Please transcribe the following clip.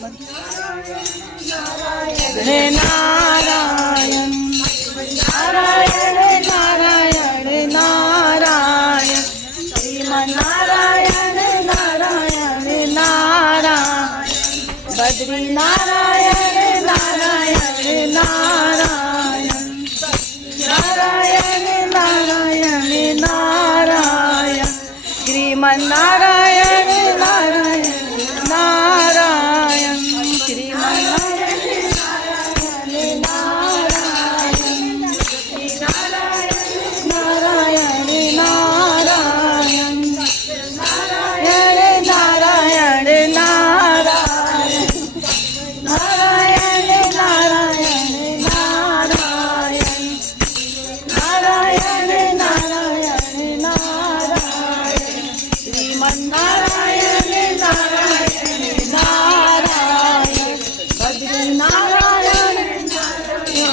નારાયણ નારાયણ નારાયણ નારાયણ નારાયણ શ્રીમન નારાયણ નારાયણ નારાયણ બદ્રી નારાયણ નારાયણ નારાયણ નારાયણ નારાયણ નારાયણ શ્રીમન નારાયણ નારાયણ નારાયણ શ્રીમન નારાયણ નારાયણ નારાયણ નારાયણ નારાયણ નારાયણ નારાયણ નારાયણ નારાયણ નારાયણ નારાયણ નારાયણ નારાયણ શ્રીમન નારાયણ નારાયણ નારાયણ બદ્રી નારાયણ નારાયણ